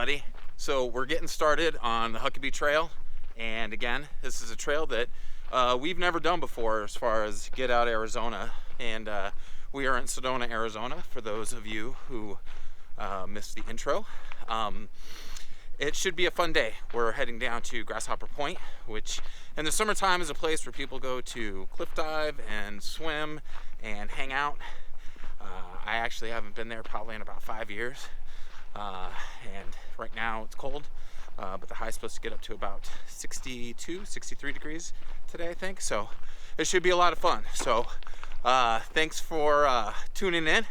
everybody. So we're getting started on the Huckaby Trail, and again, this is a trail that we've never done before as far as Get Out Arizona, and we are in Sedona, Arizona, for those of you who missed the intro. It should be a fun day. We're heading down to Grasshopper Point, which in the summertime is a place where people go to cliff dive and swim and hang out. I actually haven't been there probably in about 5 years. And right now it's cold, but the high is supposed to get up to about 62, 63 degrees today, I think. So it should be a lot of fun. So thanks for tuning in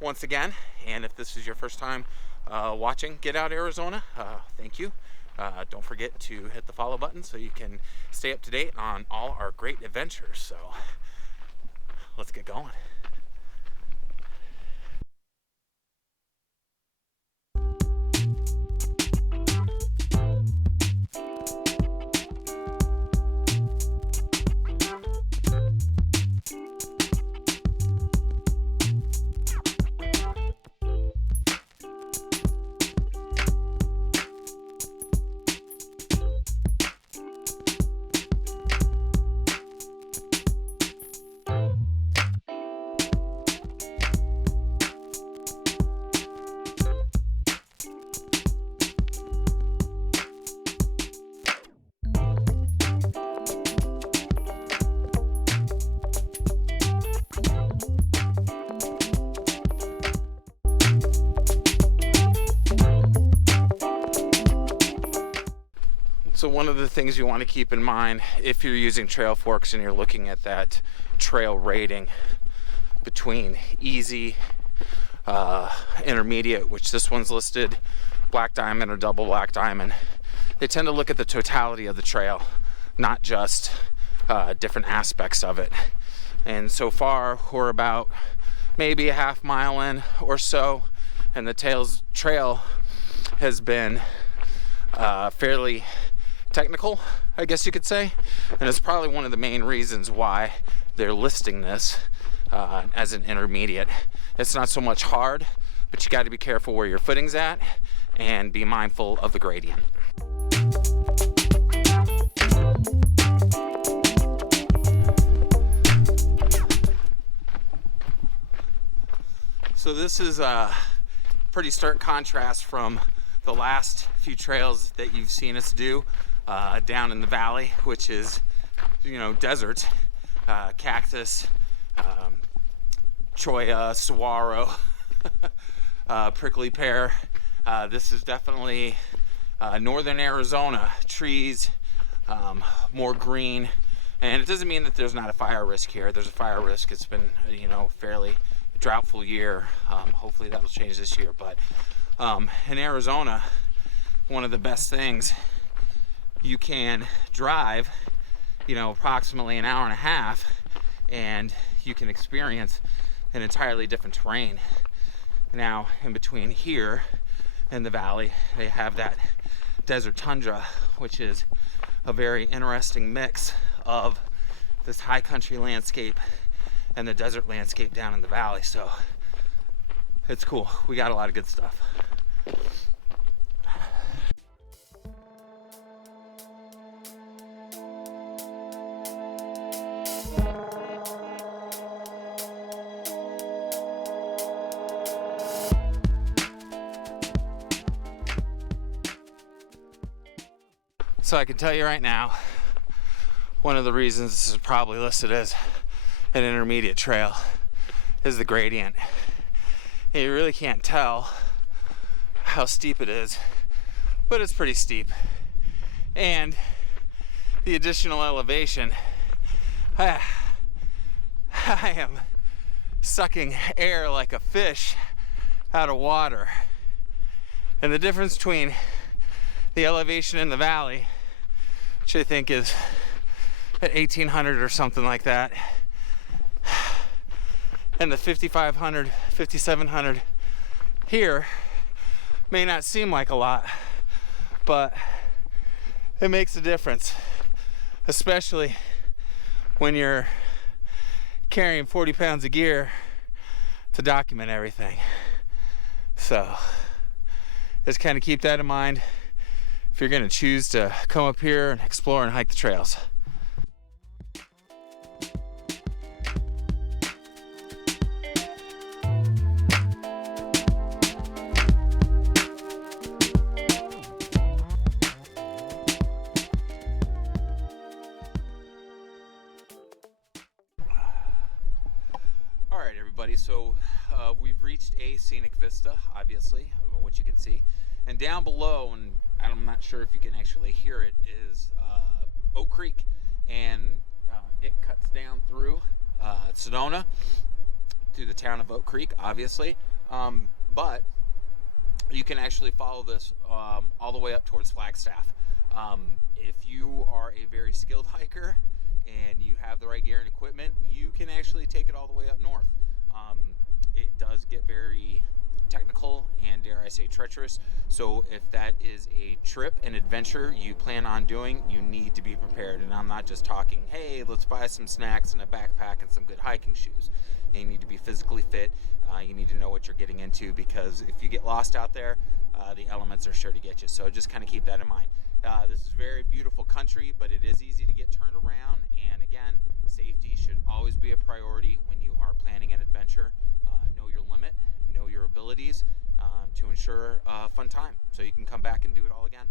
once again. And if this is your first time watching Get Out Arizona, thank you. Don't forget to hit the follow button so you can stay up to date on all our great adventures. So let's get going. So one of the things you want to keep in mind if you're using Trail Forks and you're looking at that trail rating between easy, intermediate, which this one's listed black diamond or double black diamond, they tend to look at the totality of the trail, not just different aspects of it. And so far we're about maybe a half mile in or so, and the trail has been fairly technical, I guess you could say, and it's probably one of the main reasons why they're listing this as an intermediate. It's not so much hard, but you got to be careful where your footing's at and be mindful of the gradient. So this is a pretty stark contrast from the last few trails that you've seen us do down in the valley, which is, desert, cactus, cholla, saguaro, prickly pear. This is definitely northern Arizona, trees, more green, and it doesn't mean that there's not a fire risk here. There's a fire risk. It's been, fairly droughtful year. Hopefully that'll change this year, but in Arizona, one of the best things, you can drive, approximately an hour and a half, and you can experience an entirely different terrain. Now, in between here and the valley, they have that desert tundra, which is a very interesting mix of this high country landscape and the desert landscape down in the valley. So it's cool. We got a lot of good stuff. So I can tell you right now, one of the reasons this is probably listed as an intermediate trail is the gradient. And you really can't tell how steep it is, but it's pretty steep. And the additional elevation, I am sucking air like a fish out of water. And the difference between the elevation in the valley, which I think is at 1800 or something like that, and the 5500, 5700 here may not seem like a lot, but it makes a difference, especially when you're carrying 40 pounds of gear to document everything. So just kind of keep that in mind if you're going to choose to come up here and explore and hike the trails. Alright everybody, so we've reached a Scenic Vista, obviously, what you can see. And down below, and I'm not sure if you can actually hear it, is Oak Creek. And it cuts down through Sedona, through the town of Oak Creek, obviously. But you can actually follow this all the way up towards Flagstaff. If you are a very skilled hiker and you have the right gear and equipment, you can actually take it all the way up north. It does get very technical and, dare I say, treacherous. So if that is a trip, an adventure you plan on doing, you need to be prepared. And I'm not just talking, hey, let's buy some snacks and a backpack and some good hiking shoes. You need to be physically fit. You need to know what you're getting into, because if you get lost out there, the elements are sure to get you. So just kind of keep that in mind. This is very beautiful country, but it is easy to get turned around. And again, safety should always be a priority when you are planning an adventure. Know your limit, know your abilities, to ensure a fun time, so you can come back and do it all again.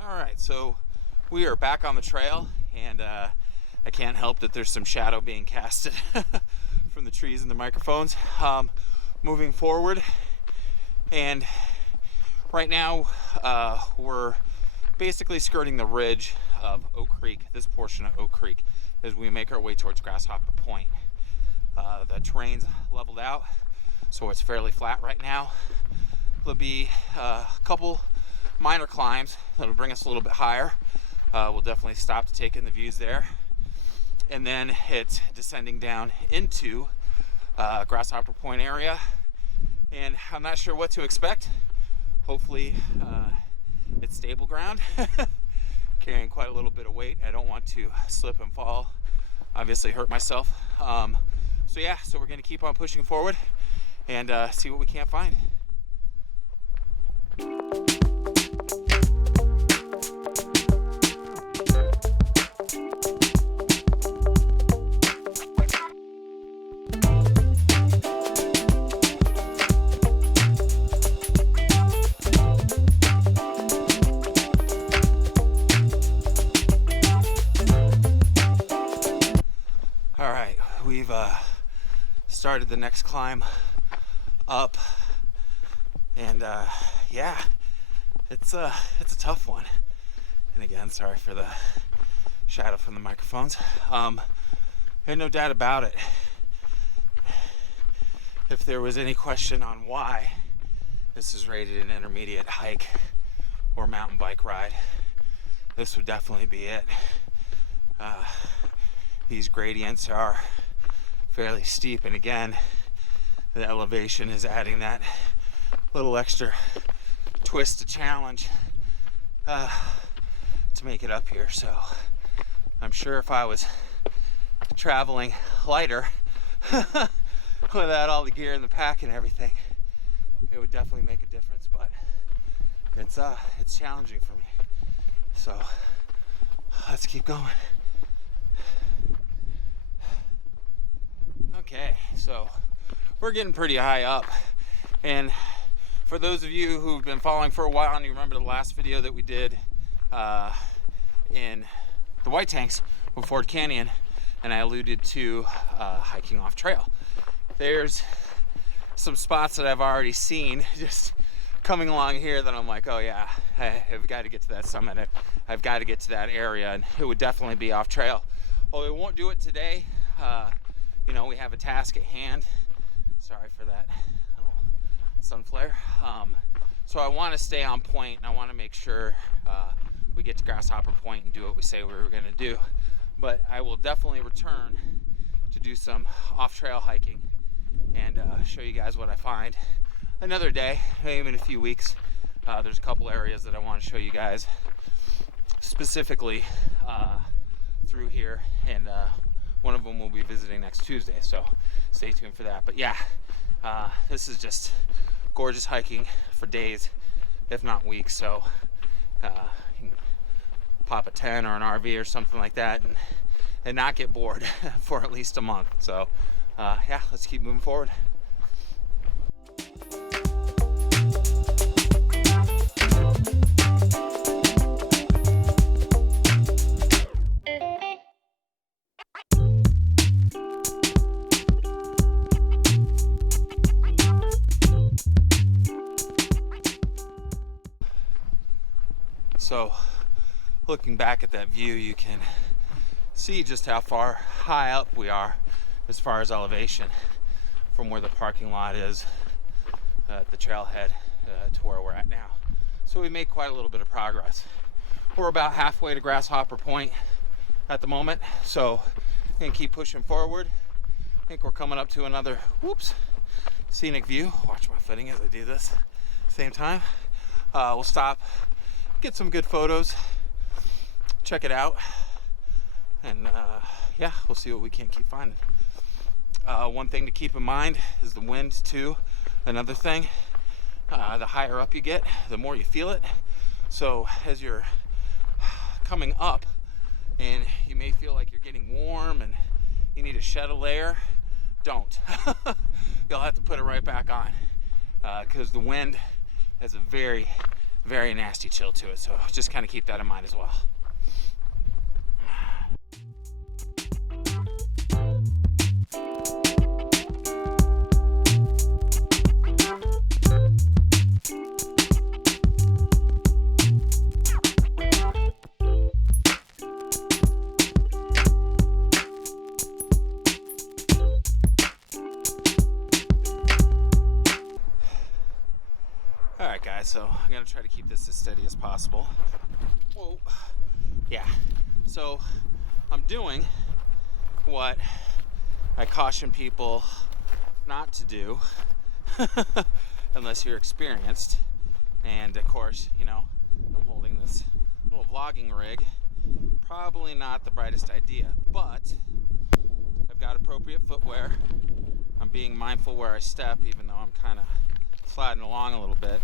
Alright, so we are back on the trail, and I can't help that there's some shadow being casted from the trees and the microphones. Moving forward, and right now we're basically skirting the ridge of Oak Creek, this portion of Oak Creek, as we make our way towards Grasshopper Point. The terrain's leveled out, so it's fairly flat right now. There'll be a couple minor climbs that'll bring us a little bit higher. We'll definitely stop to take in the views there. And then it's descending down into Grasshopper Point area, and I'm not sure what to expect. Hopefully it's stable ground. Carrying quite a little bit of weight. I don't want to slip and fall, obviously hurt myself. So yeah, so we're going to keep on pushing forward and see what we can't find. We've started the next climb up, and yeah, it's a tough one. And again, sorry for the shadow from the microphones. There's no doubt about it. If there was any question on why this is rated an intermediate hike or mountain bike ride, this would definitely be it. These gradients are fairly steep, and again, the elevation is adding that little extra twist to challenge to make it up here. So I'm sure if I was traveling lighter without all the gear in the pack and everything, it would definitely make a difference, but it's challenging for me. So let's keep going. Okay, so we're getting pretty high up, and for those of you who've been following for a while and you remember the last video that we did in the White Tanks with Ford Canyon, and I alluded to hiking off trail. There's some spots that I've already seen just coming along here that I'm like, oh yeah, I've got to get to that summit. I've got to get to that area, and it would definitely be off trail. Although we won't do it today. You know, we have a task at hand. Sorry for that little sun flare. So I want to stay on point, and I want to make sure we get to Grasshopper Point and do what we say we were going to do. But I will definitely return to do some off-trail hiking and show you guys what I find another day, maybe in a few weeks. There's a couple areas that I want to show you guys specifically through here, and one of them we'll be visiting next Tuesday, so stay tuned for that. But yeah, this is just gorgeous hiking for days, if not weeks. So you can pop a tent or an RV or something like that and not get bored for at least a month. So yeah, let's keep moving forward. So looking back at that view, you can see just how far high up we are as far as elevation from where the parking lot is at the trailhead to where we're at now. So we made quite a little bit of progress. We're about halfway to Grasshopper Point at the moment, so I'm gonna keep pushing forward. I think we're coming up to another scenic view. Watch my footing as I do this. Same time, we'll stop, get some good photos, check it out, and yeah, we'll see what we can keep finding. One thing to keep in mind is the wind too. Another thing, the higher up you get, the more you feel it. So as you're coming up and you may feel like you're getting warm and you need to shed a layer, don't. You'll have to put it right back on because the wind has a very, very nasty chill to it. So just kind of keep that in mind as well. Alright guys, so I'm going to try to keep this as steady as possible. Whoa. Yeah, so I'm doing what I caution people not to do unless you're experienced. And of course, you know, I'm holding this little vlogging rig. Probably not the brightest idea, but I've got appropriate footwear. I'm being mindful where I step, even though I'm kind of sliding along a little bit.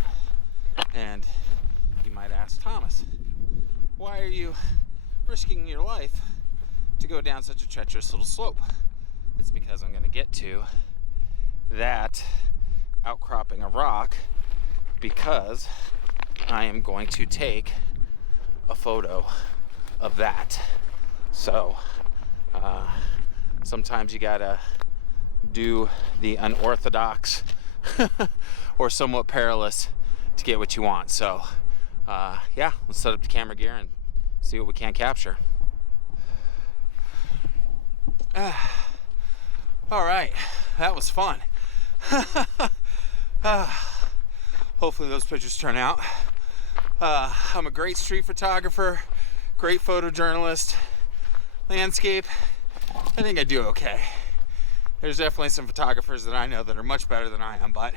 And you might ask, Thomas, why are you risking your life to go down such a treacherous little slope? It's because I'm going to get to that outcropping of rock, because I am going to take a photo of that. So sometimes you gotta do the unorthodox or somewhat perilous to get what you want. So yeah, let's set up the camera gear and see what we can capture. All right, that was fun. Hopefully those pictures turn out. I'm a great street photographer, great photojournalist, landscape. I think I do okay. There's definitely some photographers that I know that are much better than I am, but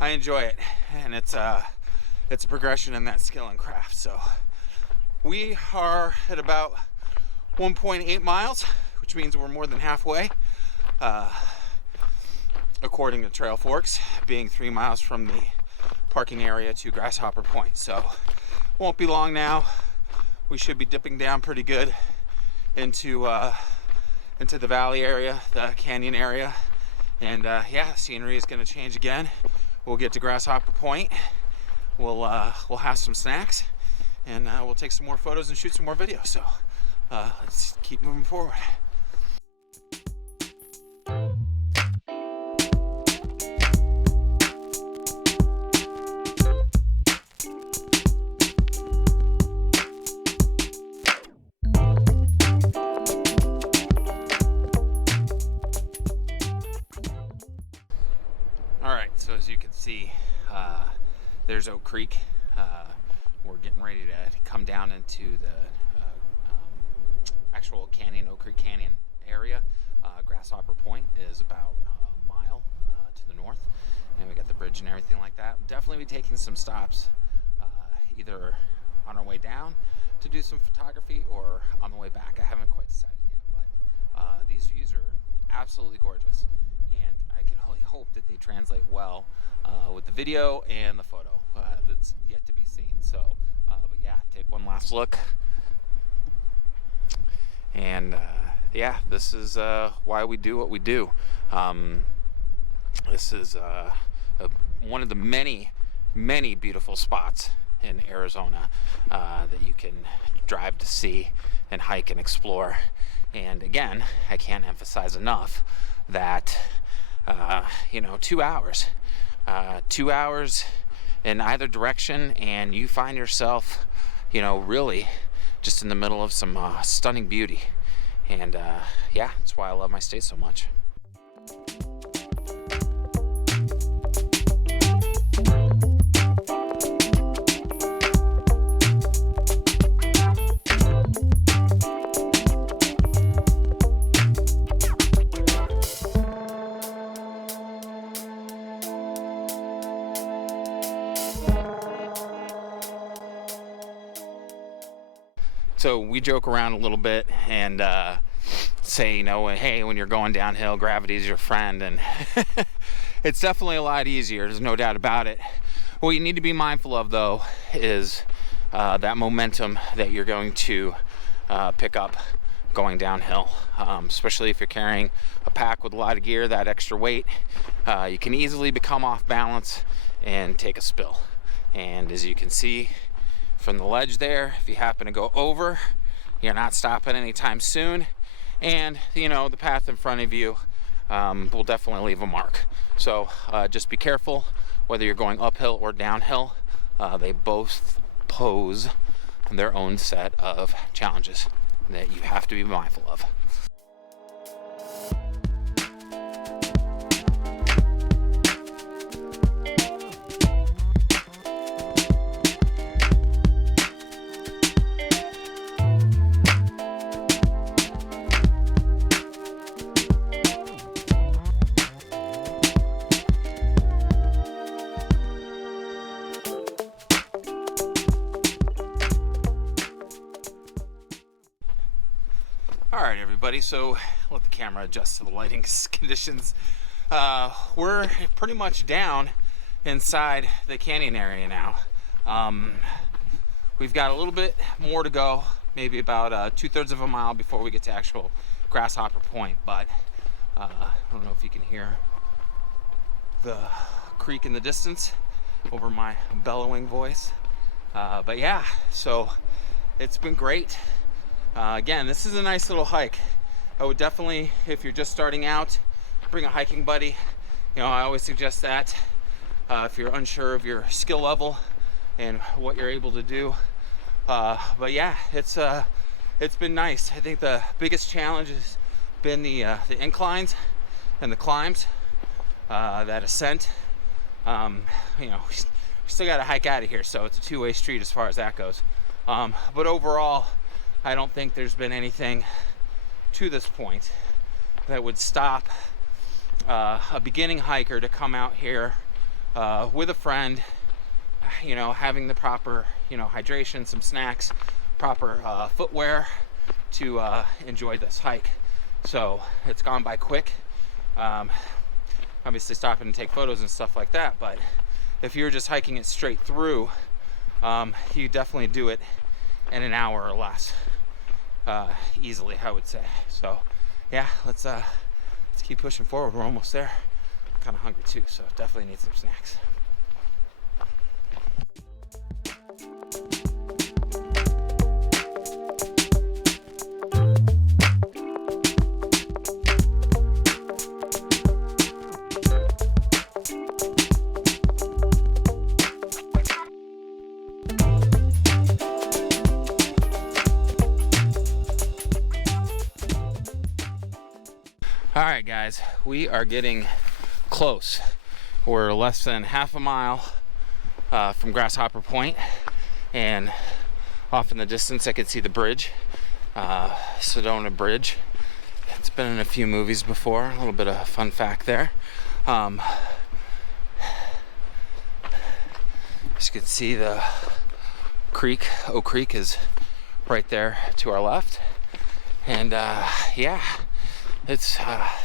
I enjoy it, and it's a progression in that skill and craft. So we are at about 1.8 miles, which means we're more than halfway, according to Trail Forks, being 3 miles from the parking area to Grasshopper Point. So won't be long now. We should be dipping down pretty good into the valley area, the canyon area, and yeah, scenery is going to change again. We'll get to Grasshopper Point. We'll have some snacks, and we'll take some more photos and shoot some more videos. So let's keep moving forward. So as you can see, there's Oak Creek. We're getting ready to come down into the actual canyon, Oak Creek Canyon area. Grasshopper Point is about a mile to the north, and we got the bridge and everything like that. Definitely be taking some stops either on our way down to do some photography or on the way back. I haven't quite decided yet, but these views are absolutely gorgeous, and I can only hope that they translate well with the video and the photo. That's yet to be seen. So, but yeah, take one last look. And yeah, this is why we do what we do. This is one of the many beautiful spots in Arizona that you can drive to see and hike and explore. And again, I can't emphasize enough that 2 hours, 2 hours in either direction, and you find yourself, really just in the middle of some stunning beauty. And yeah, that's why I love my state so much. So we joke around a little bit and say, hey, when you're going downhill, gravity is your friend. And it's definitely a lot easier. There's no doubt about it. What you need to be mindful of, though, is that momentum that you're going to pick up going downhill, especially if you're carrying a pack with a lot of gear, that extra weight. You can easily become off balance and take a spill. And as you can see from the ledge there, if you happen to go over, you're not stopping anytime soon, and the path in front of you will definitely leave a mark. So just be careful whether you're going uphill or downhill. They both pose their own set of challenges that you have to be mindful of. Alright everybody, so let the camera adjust to the lighting conditions. We're pretty much down inside the canyon area now. We've got a little bit more to go, maybe about 2/3 of a mile before we get to actual Grasshopper Point, but I don't know if you can hear the creek in the distance over my bellowing voice. But yeah, so it's been great. Again, this is a nice little hike. I would definitely, if you're just starting out, bring a hiking buddy. I always suggest that if you're unsure of your skill level and what you're able to do. But yeah, it's been nice. I think the biggest challenge has been the inclines and the climbs, that ascent. We still got to hike out of here, so it's a two-way street as far as that goes. But overall, I don't think there's been anything to this point that would stop a beginning hiker to come out here with a friend, having the proper, hydration, some snacks, proper footwear to enjoy this hike. So it's gone by quick. Obviously stopping and take photos and stuff like that, but if you're just hiking it straight through, you definitely do it in an hour or less, easily, I would say. So yeah, let's keep pushing forward. We're almost there. I'm kind of hungry too, so definitely need some snacks. All right, guys, we are getting close. We're less than half a mile from Grasshopper Point, and off in the distance I can see the bridge, Sedona Bridge. It's been in a few movies before. A little bit of fun fact there. As you can see, the creek. Oak Creek is right there to our left. And yeah, it's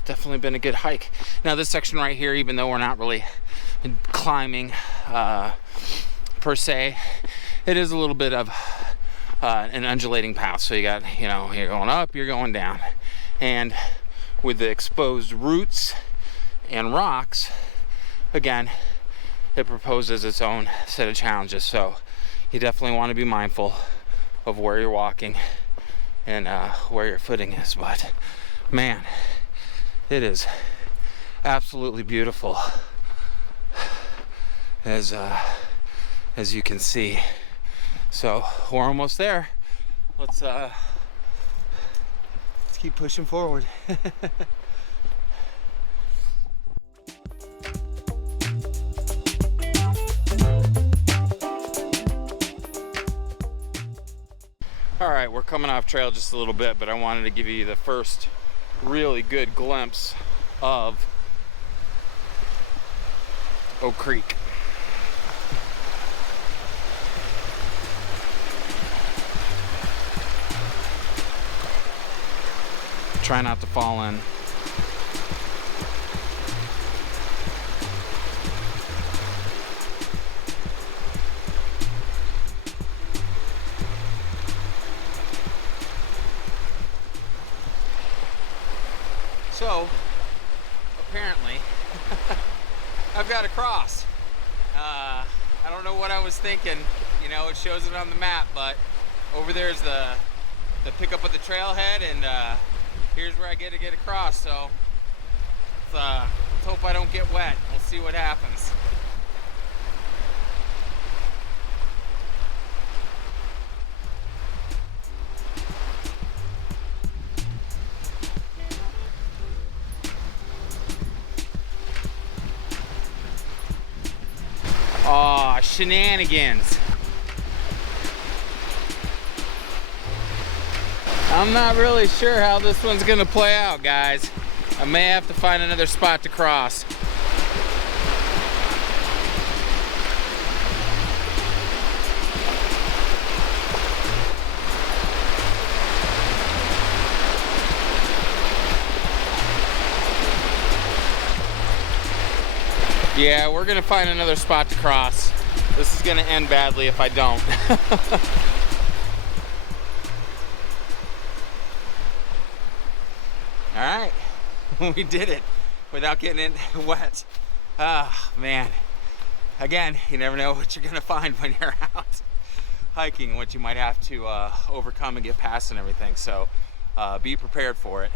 definitely been a good hike. Now this section right here, even though we're not really climbing per se, it is a little bit of an undulating path. So you got, you know, you're going up, you're going down. And with the exposed roots and rocks, again, it proposes its own set of challenges. So you definitely want to be mindful of where you're walking and where your footing is. But man, it is absolutely beautiful, as you can see. So we're almost there. Let's keep pushing forward. All right, we're coming off trail just a little bit, but I wanted to give you the first really good glimpse of Oak Creek. Try not to fall in. So, apparently, I've got to cross. I don't know what I was thinking. You know, it shows it on the map, but over there's the pickup of the trailhead, and here's where I get to get across. So, let's hope I don't get wet. We'll see what happens. Aw, shenanigans. I'm not really sure how this one's gonna play out, guys. I may have to find another spot to cross. Yeah, we're gonna find another spot to cross. This is gonna end badly if I don't. All right, we did it without getting it wet. Ah, man. Again, you never know what you're gonna find when you're out hiking, what you might have to overcome and get past and everything. So be prepared for it.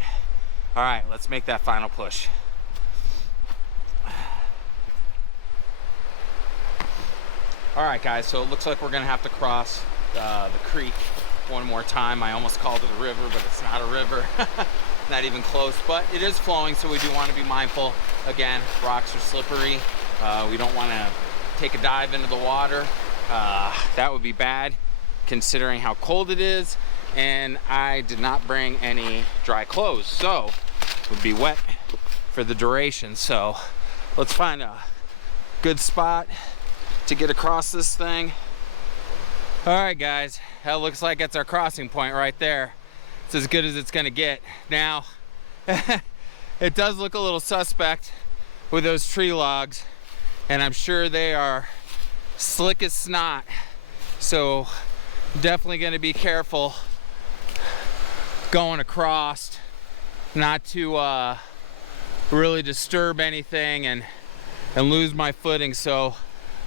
All right, let's make that final push. All right, guys, so it looks like we're gonna have to cross the creek one more time. I almost called it a river, but it's not a river. Not even close, but it is flowing, so we do want to be mindful. Again, rocks are slippery. We don't want to take a dive into the water. That would be bad considering how cold it is, and I did not bring any dry clothes, so it would be wet for the duration. So let's find a good spot to get across this thing. All right, guys, that looks like it's our crossing point right there. It's as good as it's gonna get. Now, it does look a little suspect with those tree logs, and I'm sure they are slick as snot. So definitely gonna be careful going across, not to really disturb anything and lose my footing. So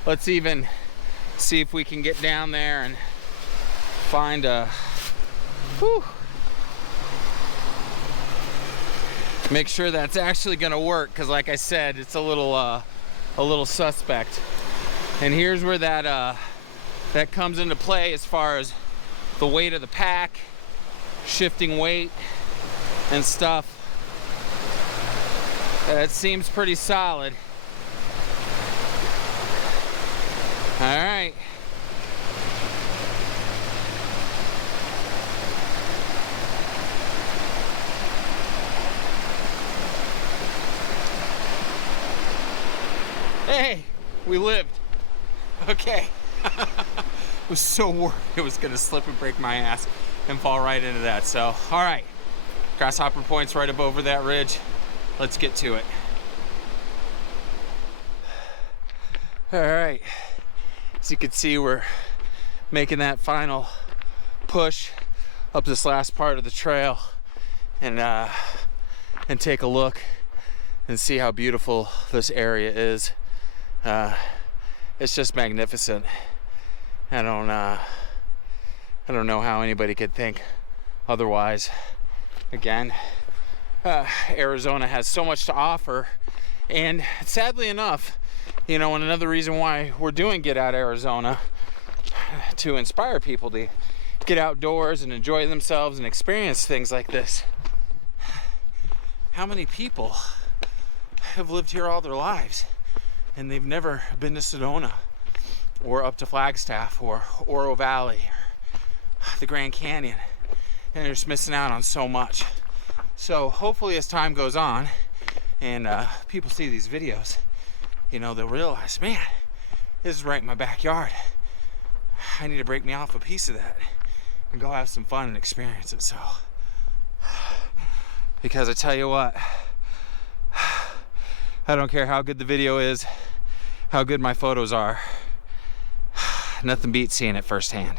let's even see if we can get down there and find a, whew, make sure that's actually gonna work, because like I said, it's a little suspect. And here's where that comes into play as far as the weight of the pack, shifting weight and stuff. It seems pretty solid. All right. Hey, we lived. Okay. was so worried it was gonna slip and break my ass and fall right into that. So, all right, Grasshopper Point's right up over that ridge. Let's get to it. All right, as you can see, we're making that final push up this last part of the trail and take a look and see how beautiful this area is. It's just magnificent. I don't know how anybody could think otherwise. Again, Arizona has so much to offer, and sadly enough, you know, and another reason why we're doing Get Out Arizona, to inspire people to get outdoors and enjoy themselves and experience things like this. How many people have lived here all their lives and they've never been to Sedona or up to Flagstaff or Oro Valley or the Grand Canyon, and they're just missing out on so much. So hopefully as time goes on and people see these videos, you know, they'll realize, man, this is right in my backyard. I need to break me off a piece of that and go have some fun and experience it. So, because I tell you what, I don't care how good the video is, how good my photos are, nothing beats seeing it firsthand.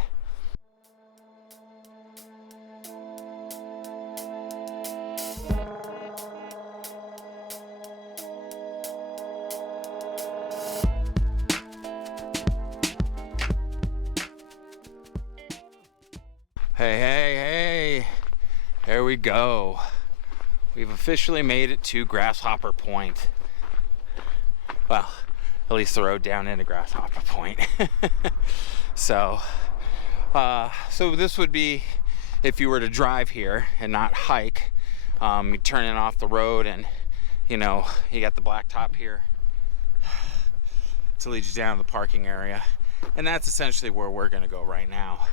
Hey, there we go. We've officially made it to Grasshopper Point. Well, at least the road down into Grasshopper Point. So this would be if you were to drive here and not hike. You're turning off the road, and you know, you got the blacktop here to lead you down to the parking area, and that's essentially where we're going to go right now.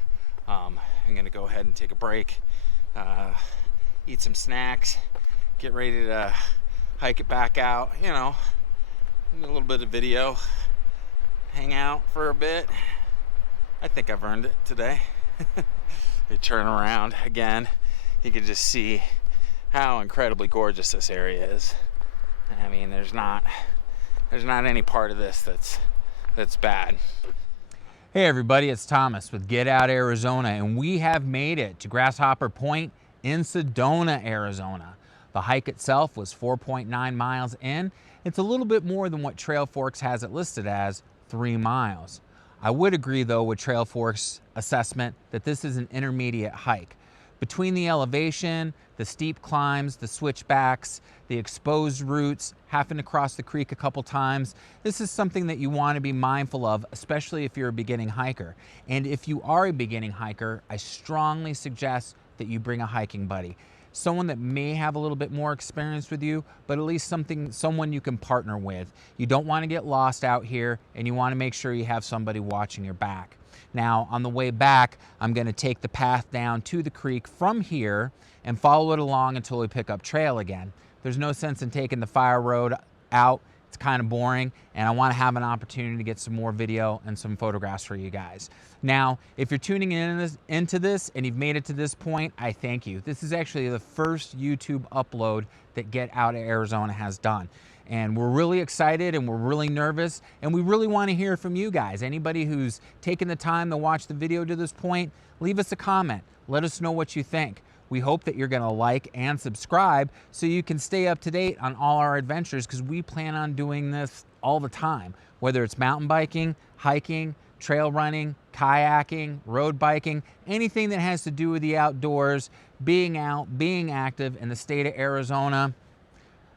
I'm going to go ahead and take a break, eat some snacks, get ready to hike it back out, you know, a little bit of video, hang out for a bit. I think I've earned it today. You turn around again, you can just see how incredibly gorgeous this area is. I mean, there's not any part of this that's bad. Hey everybody, it's Thomas with Get Out Arizona, and we have made it to Grasshopper Point in Sedona, Arizona. The hike itself was 4.9 miles in. It's a little bit more than what Trail Forks has it listed as, 3 miles. I would agree though with Trail Forks' assessment that this is an intermediate hike. Between the elevation, the steep climbs, the switchbacks, the exposed routes, having to cross the creek a couple times, this is something that you want to be mindful of, especially if you're a beginning hiker. And if you are a beginning hiker, I strongly suggest that you bring a hiking buddy. Someone that may have a little bit more experience with you, but at least someone you can partner with. You don't want to get lost out here, and you want to make sure you have somebody watching your back. Now, on the way back, I'm going to take the path down to the creek from here and follow it along until we pick up trail again. There's no sense in taking the fire road out. It's kind of boring, and I want to have an opportunity to get some more video and some photographs for you guys. Now, if you're tuning into this and you've made it to this point, I thank you. This is actually the first YouTube upload that Get Out Arizona has done. And we're really excited and we're really nervous, and we really want to hear from you guys. Anybody who's taken the time to watch the video to this point, leave us a comment. Let us know what you think. We hope that you're going to like and subscribe so you can stay up to date on all our adventures, because we plan on doing this all the time, whether it's mountain biking, hiking, trail running, kayaking, road biking, anything that has to do with the outdoors, being out, being active in the state of Arizona.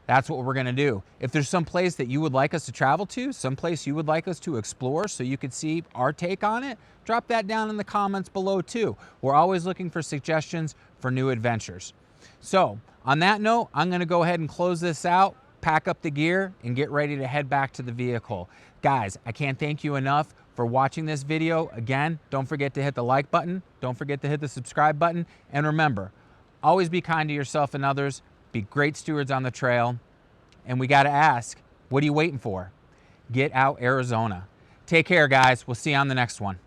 That's what we're going to do. If there's some place that you would like us to travel to, some place you would like us to explore so you could see our take on it, drop that down in the comments below too. We're always looking for suggestions for new adventures. So on that note, I'm going to go ahead and close this out, pack up the gear, and get ready to head back to the vehicle. Guys, I can't thank you enough for watching this video. Again, don't forget to hit the like button. Don't forget to hit the subscribe button. And remember, always be kind to yourself and others. Be great stewards on the trail. And we got to ask, what are you waiting for? Get Out Arizona. Take care, guys. We'll see you on the next one.